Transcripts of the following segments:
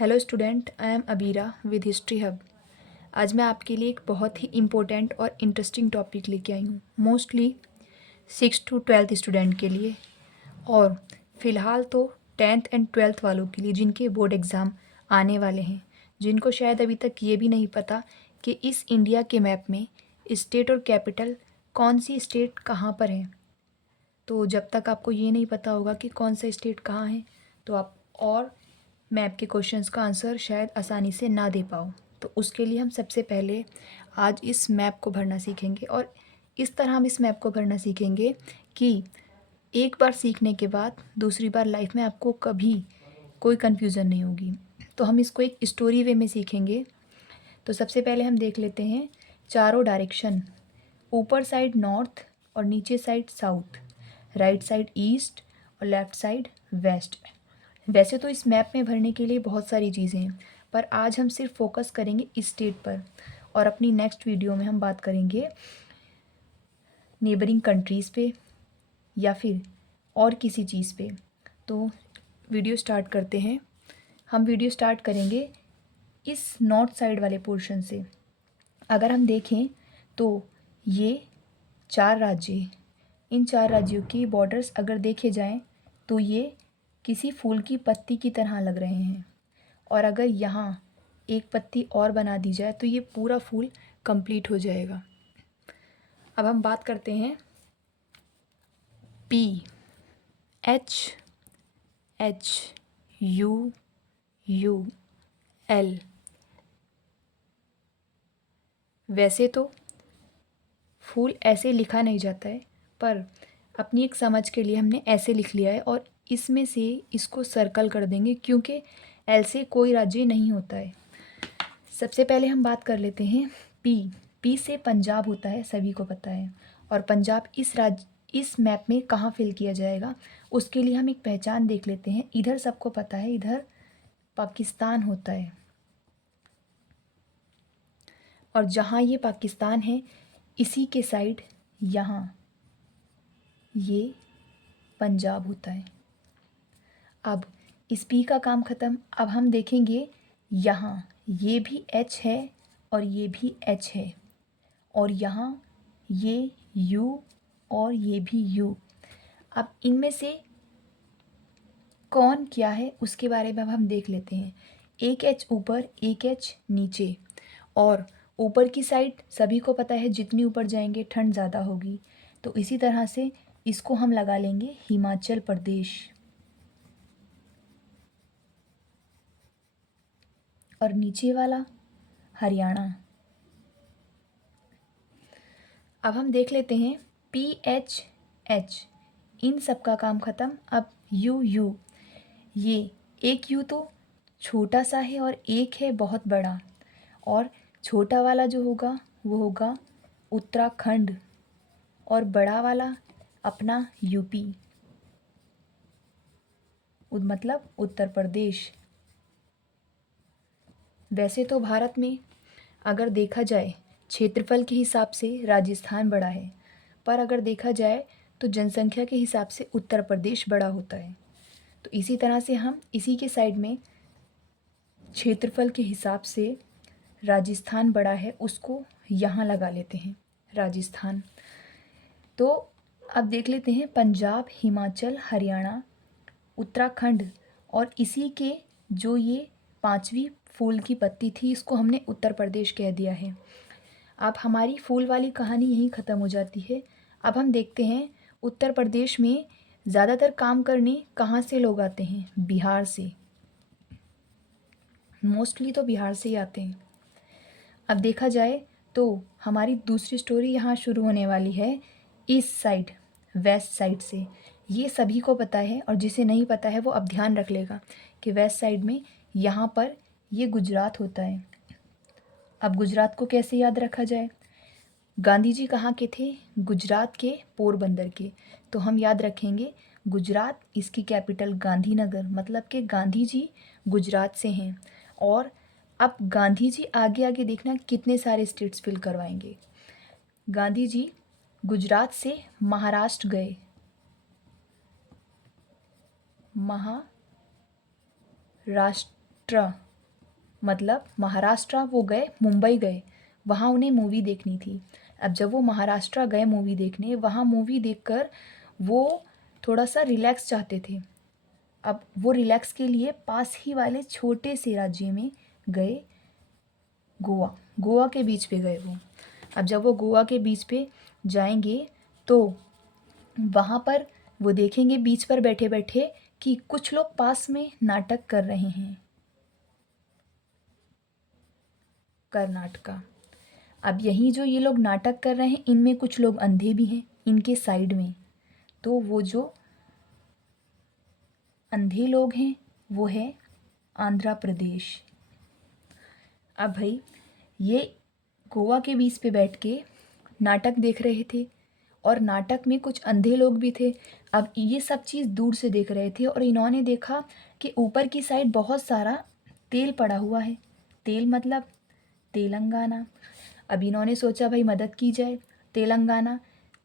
Hello student, I am Abira with history hub. आज मैं आपके लिए एक बहुत ही इम्पोर्टेंट और इंटरेस्टिंग टॉपिक लेके आई हूँ, मोस्टली 6 to 12 स्टूडेंट के लिए। और फ़िलहाल तो 10th एंड 12th वालों के लिए जिनके बोर्ड एग्ज़ाम आने वाले हैं, जिनको शायद अभी तक ये भी नहीं पता कि इस इंडिया के मैप में स्टेट और कैपिटल कौन सी स्टेट कहाँ पर है। तो जब तक आपको ये नहीं पता होगा कि कौन सा स्टेट कहाँ है, तो आप और मैप के क्वेश्चंस का आंसर शायद आसानी से ना दे पाओ। तो उसके लिए हम सबसे पहले आज इस मैप को भरना सीखेंगे, और इस तरह हम इस मैप को भरना सीखेंगे कि एक बार सीखने के बाद दूसरी बार लाइफ में आपको कभी कोई कन्फ्यूज़न नहीं होगी। तो हम इसको एक स्टोरी वे में सीखेंगे। तो सबसे पहले हम देख लेते हैं चारों डायरेक्शन। ऊपर साइड नॉर्थ और नीचे side south, right side east और लेफ़्ट साइड वेस्ट। वैसे तो इस मैप में भरने के लिए बहुत सारी चीज़ें हैं, पर आज हम सिर्फ फोकस करेंगे इस स्टेट पर, और अपनी नेक्स्ट वीडियो में हम बात करेंगे नेबरिंग कंट्रीज़ पे या फिर और किसी चीज़ पे। तो वीडियो स्टार्ट करते हैं। हम वीडियो स्टार्ट करेंगे इस नॉर्थ साइड वाले पोर्शन से। अगर हम देखें तो ये 4 राज्य, इन 4 राज्यों की बॉर्डर्स अगर देखे जाएं तो ये किसी फूल की पत्ती की तरह लग रहे हैं, और अगर यहाँ एक पत्ती और बना दी जाए तो ये पूरा फूल कंप्लीट हो जाएगा। अब हम बात करते हैं PHUUL। वैसे तो फूल ऐसे लिखा नहीं जाता है, पर अपनी एक समझ के लिए हमने ऐसे लिख लिया है, और इसमें से इसको सर्कल कर देंगे क्योंकि एल से कोई राज्य नहीं होता है। सबसे पहले हम बात कर लेते हैं पी से पंजाब होता है, सभी को पता है। और पंजाब इस मैप में कहाँ फिल किया जाएगा, उसके लिए हम एक पहचान देख लेते हैं। इधर सबको पता है, इधर पाकिस्तान होता है, और जहाँ ये पाकिस्तान है इसी के साइड यहाँ ये पंजाब होता है। अब इस पी का काम ख़त्म। अब हम देखेंगे यहाँ ये भी एच है और ये भी एच है, और यहाँ ये यू और ये भी यू। अब इनमें से कौन क्या है उसके बारे में अब हम देख लेते हैं। एक एच ऊपर, एक एच नीचे, और ऊपर की साइड सभी को पता है जितनी ऊपर जाएंगे ठंड ज़्यादा होगी, तो इसी तरह से इसको हम लगा लेंगे हिमाचल प्रदेश, और नीचे वाला हरियाणा। अब हम देख लेते हैं PHH, इन सब का काम ख़त्म। अब यू, ये एक यू तो छोटा सा है और एक है बहुत बड़ा, और छोटा वाला जो होगा वो होगा उत्तराखंड, और बड़ा वाला अपना यूपी, मतलब उत्तर प्रदेश। वैसे तो भारत में अगर देखा जाए क्षेत्रफल के हिसाब से राजस्थान बड़ा है, पर अगर देखा जाए तो जनसंख्या के हिसाब से उत्तर प्रदेश बड़ा होता है। तो इसी तरह से हम इसी के साइड में क्षेत्रफल के हिसाब से राजस्थान बड़ा है, उसको यहाँ लगा लेते हैं राजस्थान। तो अब देख लेते हैं पंजाब, हिमाचल, हरियाणा, उत्तराखंड, और इसी के जो ये 5वीं फूल की पत्ती थी इसको हमने उत्तर प्रदेश कह दिया है। अब हमारी फूल वाली कहानी यहीं ख़त्म हो जाती है। अब हम देखते हैं उत्तर प्रदेश में ज़्यादातर काम करने कहाँ से लोग आते हैं। बिहार से, मोस्टली तो बिहार से ही आते हैं। अब देखा जाए तो हमारी दूसरी स्टोरी यहाँ शुरू होने वाली है ईस्ट साइड, वेस्ट साइड से। ये सभी को पता है, और जिसे नहीं पता है वो अब ध्यान रख लेगा कि वेस्ट साइड में यहाँ पर ये गुजरात होता है। अब गुजरात को कैसे याद रखा जाए? गांधी जी कहाँ के थे? गुजरात के पोरबंदर के। तो हम याद रखेंगे गुजरात, इसकी कैपिटल गांधीनगर, मतलब कि गांधी जी गुजरात से हैं। और अब गांधी जी आगे आगे देखना कितने सारे स्टेट्स फिल करवाएंगे। गांधी जी गुजरात से महाराष्ट्र गए, महाराष्ट्र, मतलब महाराष्ट्र वो गए, मुंबई गए, वहाँ उन्हें मूवी देखनी थी। अब जब वो महाराष्ट्र गए मूवी देखने, वहाँ मूवी देखकर वो थोड़ा सा रिलैक्स चाहते थे। अब वो रिलैक्स के लिए पास ही वाले छोटे से राज्य में गए, गोवा। गोवा के बीच पे गए वो। अब जब वो गोवा के बीच पे जाएंगे तो वहाँ पर वो देखेंगे बीच पर बैठे बैठे कि कुछ लोग पास में नाटक कर रहे हैं, कर्नाटका। अब यही जो ये लोग नाटक कर रहे हैं, इनमें कुछ लोग अंधे भी हैं इनके साइड में। तो वो जो अंधे लोग हैं वो है आंध्र प्रदेश। अब भाई ये गोवा के बीच पे बैठ के नाटक देख रहे थे और नाटक में कुछ अंधे लोग भी थे। अब ये सब चीज़ दूर से देख रहे थे और इन्होंने देखा कि ऊपर की साइड बहुत सारा तेल पड़ा हुआ है। तेल मतलब तेलंगाना। अब इन्होंने सोचा भाई मदद की जाए, तेलंगाना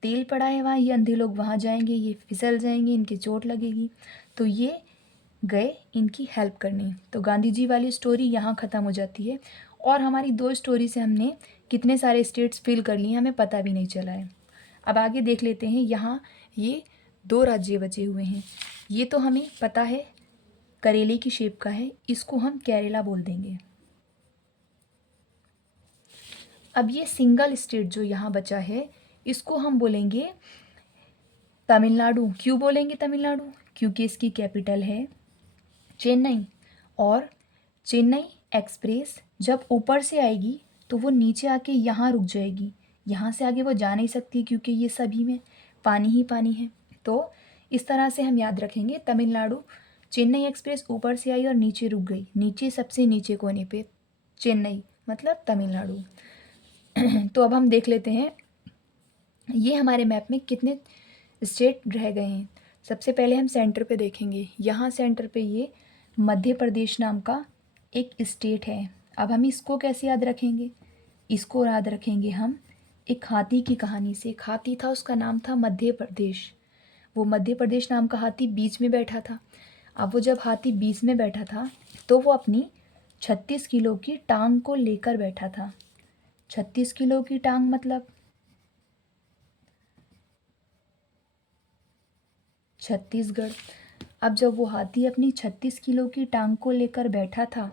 तेल पड़ा है वहाँ, ये अंधे लोग वहाँ जाएंगे, ये फिसल जाएंगे, इनकी चोट लगेगी। तो ये गए इनकी हेल्प करने। तो गांधी जी वाली स्टोरी यहाँ ख़त्म हो जाती है और हमारी 2 स्टोरी से हमने कितने सारे स्टेट्स फिल कर लिए हमें पता भी नहीं चला है। अब आगे देख लेते हैं। यहाँ ये 2 राज्य बचे हुए हैं। ये तो हमें पता है करेले की शेप का है, इसको हम केरला बोल देंगे। अब ये सिंगल स्टेट जो यहाँ बचा है इसको हम बोलेंगे तमिलनाडु। क्यों बोलेंगे तमिलनाडु? क्योंकि इसकी कैपिटल है चेन्नई। और चेन्नई एक्सप्रेस जब ऊपर से आएगी तो वो नीचे आके यहाँ रुक जाएगी, यहाँ से आगे वो जा नहीं सकती क्योंकि ये सभी में पानी ही पानी है। तो इस तरह से हम याद रखेंगे तमिलनाडु। चेन्नई एक्सप्रेस ऊपर से आई और नीचे रुक गई, नीचे सबसे नीचे कोने पे चेन्नई मतलब तमिलनाडु। तो अब हम देख लेते हैं ये हमारे मैप में कितने स्टेट रह गए हैं। सबसे पहले हम सेंटर पे देखेंगे। यहाँ सेंटर पे ये मध्य प्रदेश नाम का एक स्टेट है। अब हम इसको कैसे याद रखेंगे? इसको याद रखेंगे हम एक हाथी की कहानी से। एक हाथी था, उसका नाम था मध्य प्रदेश। वो मध्य प्रदेश नाम का हाथी बीच में बैठा था। अब वो जब हाथी बीच में बैठा था तो वो अपनी 36 किलो की टांग को लेकर बैठा था। 36 किलो की टांग मतलब छत्तीसगढ़। अब जब वो हाथी अपनी 36 किलो की टांग को लेकर बैठा था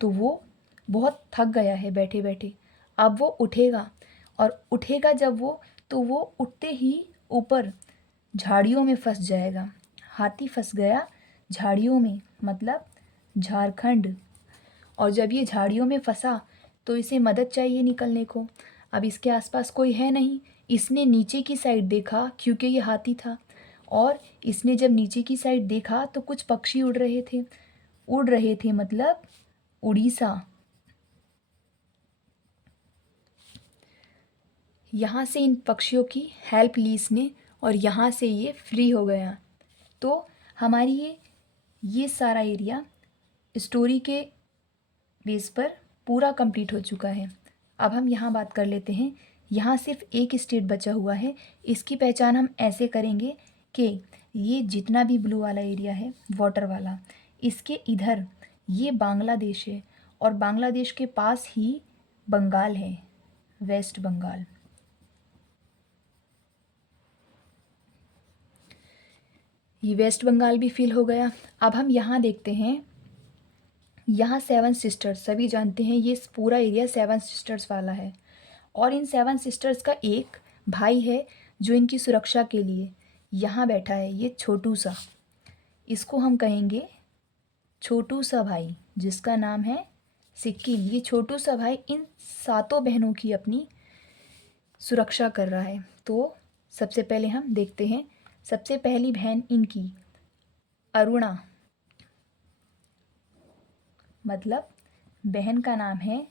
तो वो बहुत थक गया है बैठे बैठे। अब वो उठेगा और उठेगा जब वो, तो वो उठते ही ऊपर झाड़ियों में फंस जाएगा। हाथी फंस गया झाड़ियों में मतलब झारखंड। और जब ये झाड़ियों में फंसा तो इसे मदद चाहिए निकलने को। अब इसके आसपास कोई है नहीं। इसने नीचे की साइड देखा क्योंकि ये हाथी था, और इसने जब नीचे की साइड देखा तो कुछ पक्षी उड़ रहे थे। उड़ रहे थे मतलब उड़ीसा। यहाँ से इन पक्षियों की हेल्प ली इसने और यहाँ से ये फ्री हो गया। तो हमारी ये सारा एरिया स्टोरी के बेस पर पूरा कंप्लीट हो चुका है। अब हम यहाँ बात कर लेते हैं। यहाँ सिर्फ एक स्टेट बचा हुआ है। इसकी पहचान हम ऐसे करेंगे कि ये जितना भी ब्लू वाला एरिया है वाटर वाला, इसके इधर ये बांग्लादेश है और बांग्लादेश के पास ही बंगाल है, वेस्ट बंगाल। ये वेस्ट बंगाल भी फिल हो गया। अब हम यहाँ देखते हैं। यहाँ 7 सिस्टर्स सभी जानते हैं, ये पूरा एरिया 7 सिस्टर्स वाला है। और इन 7 सिस्टर्स का एक भाई है जो इनकी सुरक्षा के लिए यहाँ बैठा है, ये छोटू सा। इसको हम कहेंगे छोटू सा भाई, जिसका नाम है सिक्किम। ये छोटू सा भाई इन 7 बहनों की अपनी सुरक्षा कर रहा है। तो सबसे पहले हम देखते हैं। सबसे पहली बहन इनकी अरुणा, मतलब बहन का नाम है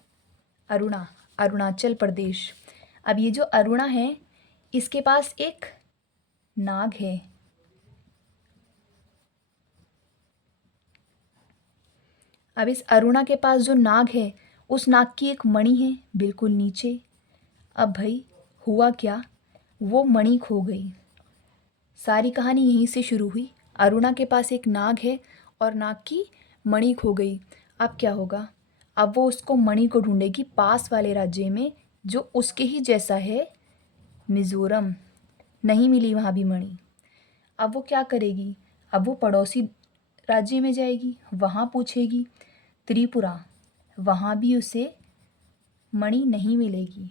अरुणा, अरुणाचल प्रदेश। अब ये जो अरुणा है इसके पास एक नाग है। अब इस अरुणा के पास जो नाग है उस नाग की एक मणि है बिल्कुल नीचे। अब भाई हुआ क्या, वो मणि खो गई। सारी कहानी यहीं से शुरू हुई। अरुणा के पास एक नाग है और नाग की मणि खो गई। अब क्या होगा? अब वो उसको मणि को ढूंढेगी पास वाले राज्य में जो उसके ही जैसा है, मिज़ोरम। नहीं मिली वहाँ भी मणि। अब वो क्या करेगी, अब वो पड़ोसी राज्य में जाएगी, वहाँ पूछेगी, त्रिपुरा, वहाँ भी उसे मणि नहीं मिलेगी।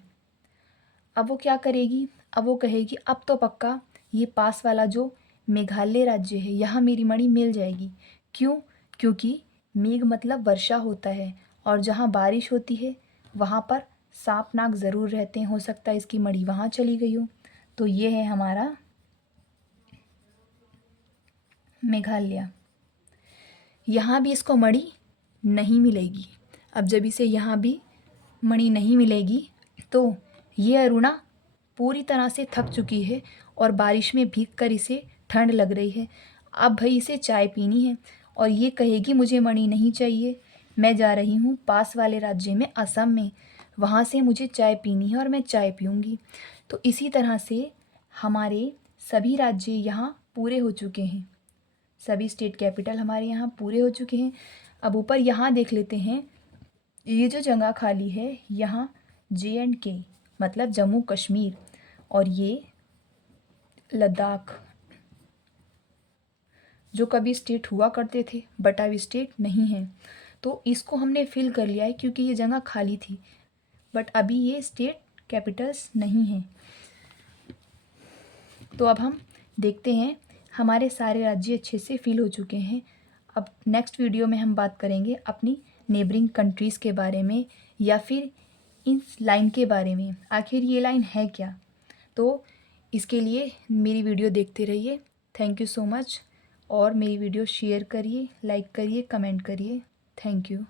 अब वो क्या करेगी, अब वो कहेगी अब तो पक्का ये पास वाला जो मेघालय राज्य है यहाँ मेरी मणि मिल जाएगी। क्यों? क्योंकि मेघ मतलब वर्षा होता है और जहाँ बारिश होती है वहाँ पर सांप नाग ज़रूर रहते हैं, हो सकता है इसकी मणि वहाँ चली गई हो। तो ये है हमारा मेघालय। यहाँ भी इसको मणि नहीं मिलेगी। अब जब इसे यहाँ भी मणि नहीं मिलेगी तो ये अरुणा पूरी तरह से थक चुकी है और बारिश में भीग कर इसे ठंड लग रही है। अब भाई इसे चाय पीनी है और ये कहेगी मुझे मणि नहीं चाहिए, मैं जा रही हूँ पास वाले राज्य में असम में, वहाँ से मुझे चाय पीनी है और मैं चाय पीऊँगी। तो इसी तरह से हमारे सभी राज्य यहाँ पूरे हो चुके हैं, सभी स्टेट कैपिटल हमारे यहाँ पूरे हो चुके हैं। अब ऊपर यहाँ देख लेते हैं, ये जो जगह खाली है यहाँ JNK मतलब जम्मू कश्मीर और ये लद्दाख जो कभी स्टेट हुआ करते थे बट अब स्टेट नहीं है, तो इसको हमने फिल कर लिया है क्योंकि ये जगह खाली थी बट अभी ये स्टेट कैपिटल्स नहीं हैं। तो अब हम देखते हैं हमारे सारे राज्य अच्छे से फिल हो चुके हैं। अब नेक्स्ट वीडियो में हम बात करेंगे अपनी नेबरिंग कंट्रीज़ के बारे में या फिर इस लाइन के बारे में, आखिर ये लाइन है क्या। तो इसके लिए मेरी वीडियो देखते रहिए। थैंक यू सो मच और मेरी वीडियो शेयर करिए, लाइक करिए, कमेंट करिए। Thank you.